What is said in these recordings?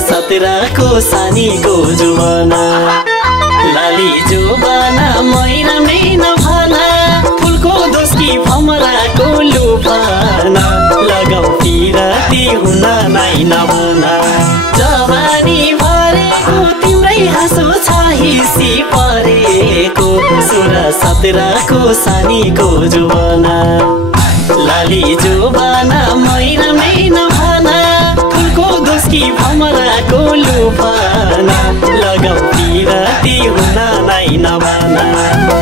17को सानीको जुवाना लाली जुबाना मैना मैना भाना फुलको दोस्की भमराको लुफाना लगाउ पिराती हुन नाइ नभना जवानी भरेको तिम्रै हाँसो छ हिसी परेको 17को सानीको जुबाना लाली जुबाना मैना मैना भाना फुलको दोस्की भमराको लुफाना लगाउ पिराती हुन नाइ नभना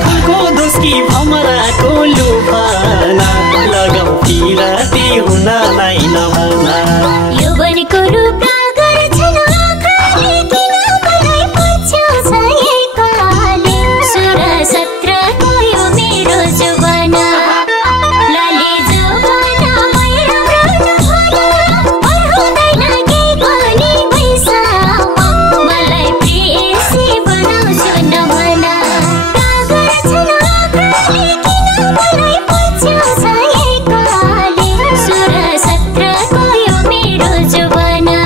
फुलको दोस्की भमराको लुफाना लगाउ पिराती हुन नाइ नभना यौवनको रूप गर्छन् आँखाले किन मलाई पछ्याउँछ एकाले 16-17को यो मेरो जुबाना लाली जुबाना मैना मैना भाना पढाउँदैन केही पनि पैसामा मलाई प्रेयसी बनाउँछु नभना गर्छन् आँखाले किन मलाई पछ्याउँछ एकाले 16-17को यो मेरो जुबाना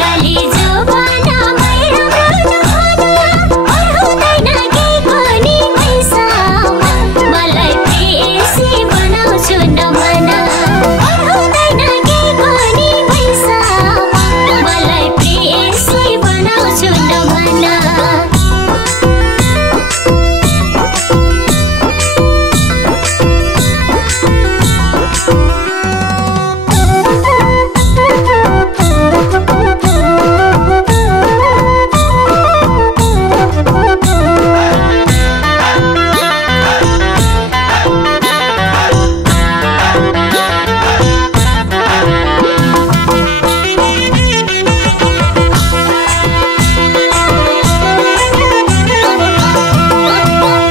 लाली जुबाना मैना मैना भाना पढाउँदैन केही पनि पैसामा मलाई प्रेयसी बनाउँछु नभना पढाउँदैन केही पनि पैसामा मलाई प्रेयसी बनाउँछु नभना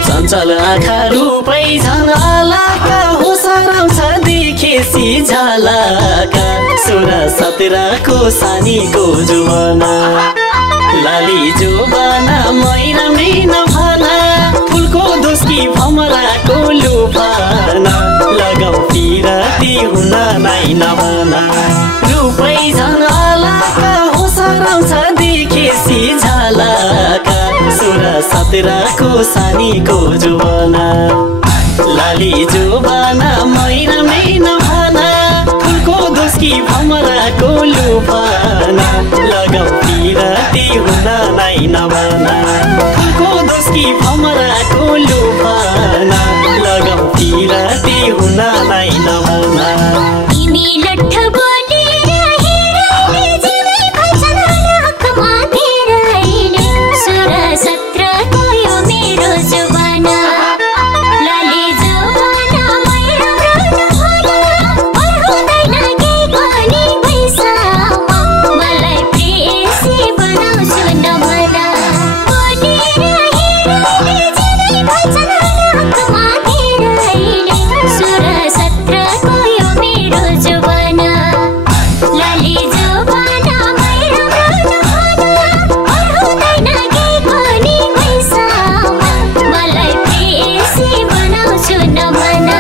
चञ्चल आँखा रूपै झन् आलाका हो सराउँछ देखेसी झालाका 16-17को सानीको जुवाना लाली जुबाना मैना मैना भाना फुलको दोस्की भमराको लुफाना लगाउ पिराती हुन नाइ नभना रूपै झन् आलाका हो सराउँछ देखेसी झालाका 16-17को सानीको जुबाना लाली जुबाना मैना मैना भाना फुलको दोस्की भमराको लुफाना लगाउ पिराती हुन नाइ नभना फुलको दोस्की भमराको लुफाना लगाउ पिराती हुन नाइ नभना तिमी लट्ठ बोलेर हेराइले जिमै भन्छन् नाकमा तेराइले 16-17को यो मेरो जुबाना लाली जुबाना मैना मैना भाना पढाउँदैन केही पनि पैसामा मलाई प्रेयसी बनाउँछु नभना बोलेर हेराइले जिमै भन्छन् नाकमा तेराइले 16-17को यो मेरो जुबाना लाली जुबाना मैना मैना भाना पढाउँदैन केही पनि पैसामा मलाई प्रेयसी बनाउँछु नभना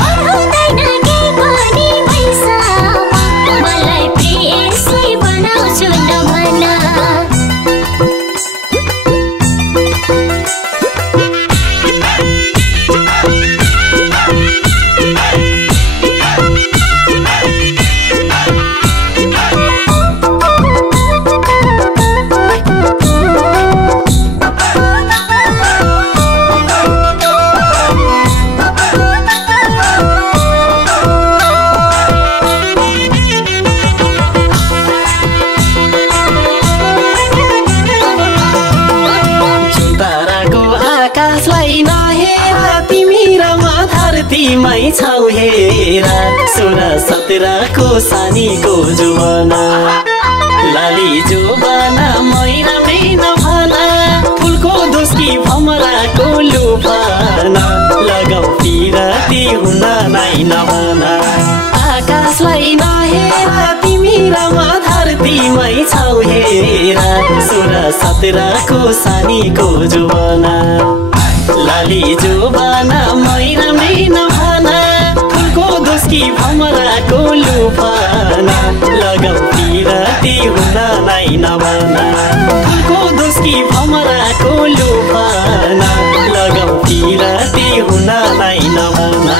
पढाउँदैन केही पनि पैसामा मलाई प्रेयसी बनाउँछु नभना ताराको आकाशलाई नहेर तिमी र म धरतीमै छौ हेर 16-17को सानीको जुवाना लाली जुबाना मैना मैना भाना फुलको दोस्की भमराको लुफाना लगाउ पिराती हुन नाइ नभना आकाशलाई नहेर तिमी र म धरतीमै छौ हेर 16-17को सानीको जुवाना लाली जुबाना मैना मैना भाना फुलको दोस्की भमराको लुफाना लगाउती राती हुँदा नै नभना फुलको दोस्की भमराको लुफाना लगाउती राती हुँदा नै नभना